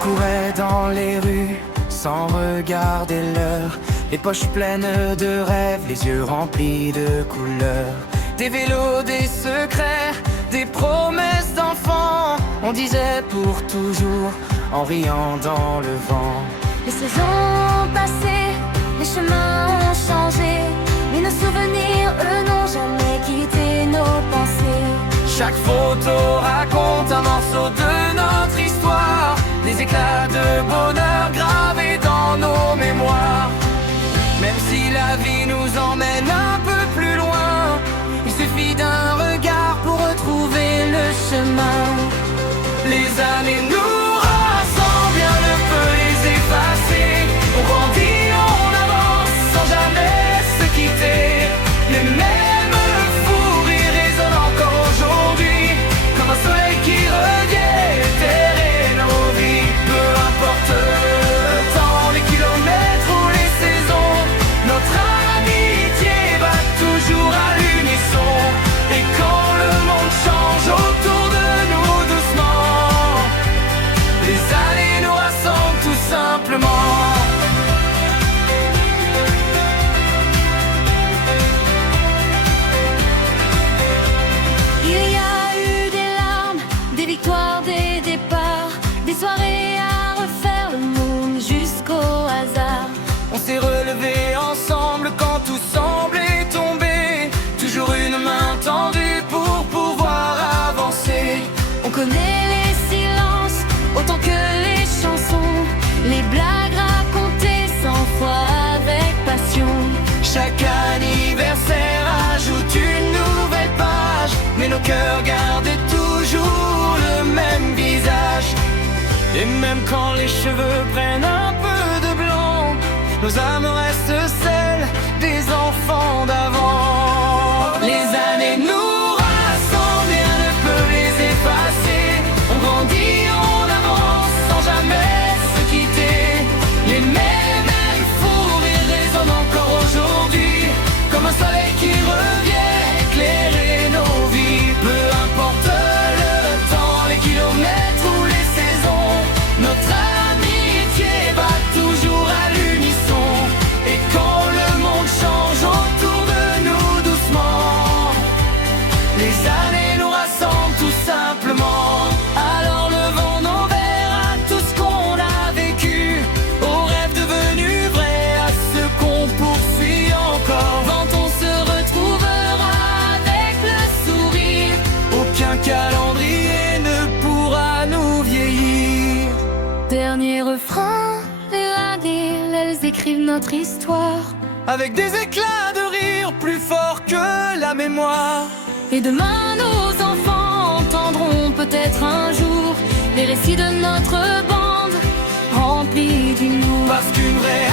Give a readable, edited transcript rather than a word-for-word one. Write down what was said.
courait dans les rues sans regarder l'heure, les poches pleines de rêves, les yeux remplis de couleurs. Des vélos, des secrets, des promesses d'enfants, on disait pour toujours en riant dans le vent. Les saisons passées, les chemins ont changé, mais nos souvenirs, eux, n'ont jamais quitté nos pensées. Chaque photo raconte un morceau de notre histoire, des éclats de bonheur gravés dans nos mémoires. Même si la vie nous emmène un peu plus loin, il suffit d'un regard pour retrouver le chemin. Les années nous rassemblent, bien ne peut les effacer. On grandit, on avance sans jamais se quitter. Les mêmes fous rires résonnent encore aujourd'hui, comme un soleil qui revient éclairer nos vies. Peu importe le temps, les kilomètres ou les saisons, notre amitié va toujours à l'unisson. Et quand le monde change autour de nous doucement, les années nous rassemblent tout simplement. Il y a eu des larmes, des victoires, des départs, des soirées à refaire le monde jusqu'au hasard. On s'est relevés ensemble quand tout semblait tomber, toujours une main tendue pour pouvoir avancer. On connaît les silences autant que les chansons, les blagues racontées 100 fois avec passion. Chaque anniversaire ajoute une nouvelle page, mais nos cœurs gardent toujours le même visage. Et même quand les cheveux prennent un peu de blanc, nos âmes restent celles des enfants d'avant. Les années nous rassemblent, rien ne peut les effacer. On grandit, on avance sans jamais se quitter. Les mêmes fous rires résonnent encore aujourd'hui, comme un soleil qui revient éclairer nos vies. Peu importe le temps, les kilomètres ou les saisons, notre amitié va toujours à l'unisson. Et quand le monde change autour de nous doucement, les années nous rassemblent tout simplement. Alors levons nos verres à tout ce qu'on a vécu, aux rêves devenus vrais, à ce qu'on poursuit encore. Quand on se retrouvera avec le sourire, aucun calendrier ne pourra nous vieillir. Dernier refrain, les années, elles écrivent notre histoire. Avec des éclats de rire plus forts que la mémoire. Et demain nos enfants entendront peut-être un jour les récits de notre bande remplis d'humour. Parce qu'une vraie